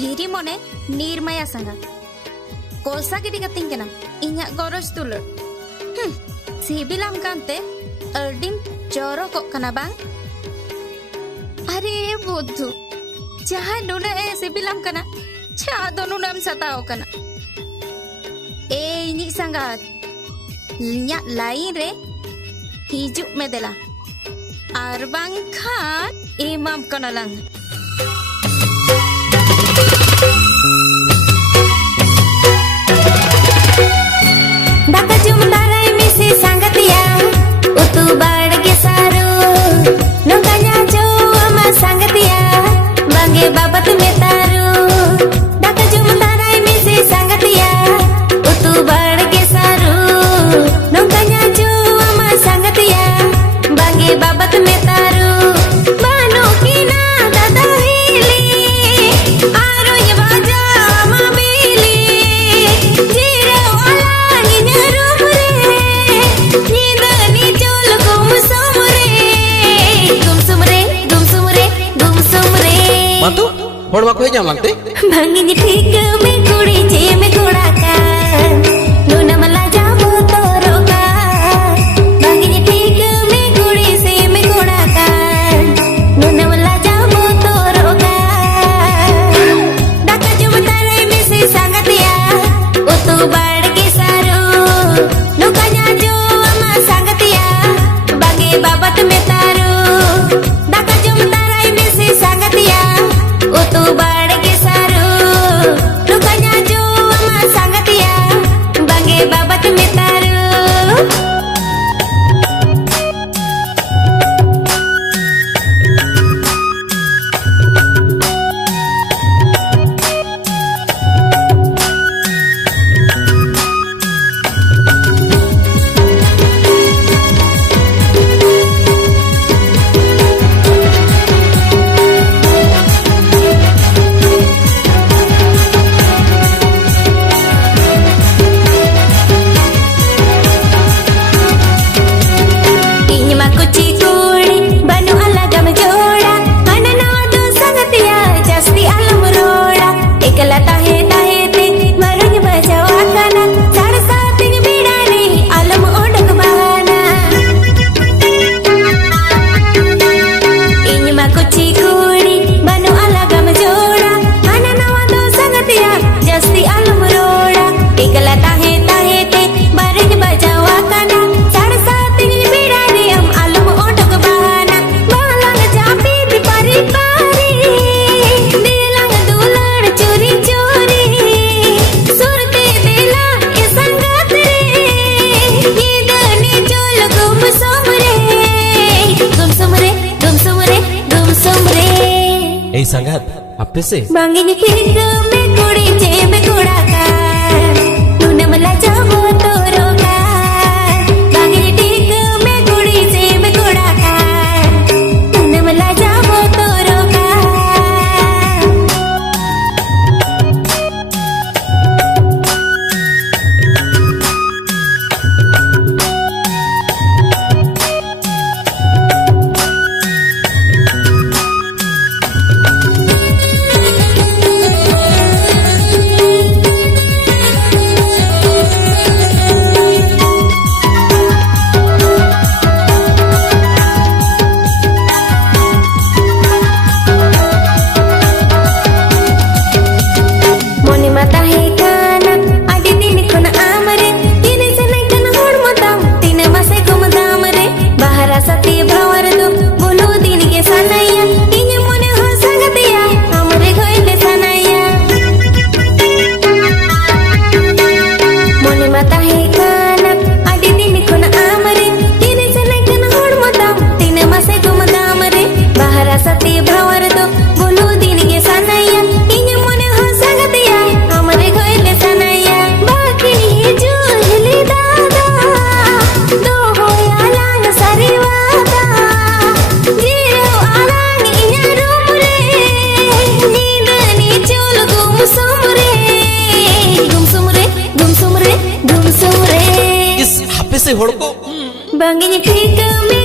धीरी मने निर्मया संगा कोलसा गिडी कतिंग केना इन्या गरज तुल सिबिलाम कांते अडिम जोरो को कना बांग अरे बुद्धू जहां नुना ए सिबिलाम कना छा दो नुनाम सताओ कना ए इनी संगा nya lain re hijuk medela arbang khan imam kanalang daka jumtarai misi sangatia utu badge saru nongkanya jo ama sangatia bange babat metaru daka jumtarai misi sangatia utu badge saru nongkanya jo ama sangatia bange babat metaru banu kina dada hili aro ye baja mabili jire wala nyaru re ninda ni chol gumsumre mantu hor ma ko jam langte bangi ni thik me kudi je me koda ka nuna mala jamu toro ka bangi ni thik me kudi se me koda ka nuna mala jamu toro ka daka jumtarai me se sangatia utu badge saru nukanya jo ama sangatia bangi babat metaru daka jumtarai me se sangatia utu badge saru nukanya jo ama sangatia bange babat metaru ei sangat apa sih bangi ni thik me kudi je me koda ka nuna mala jamu toro ka bangi ni thik me kudi je me koda ka nuna mala jamu toro ka hor ko bangi ni thik me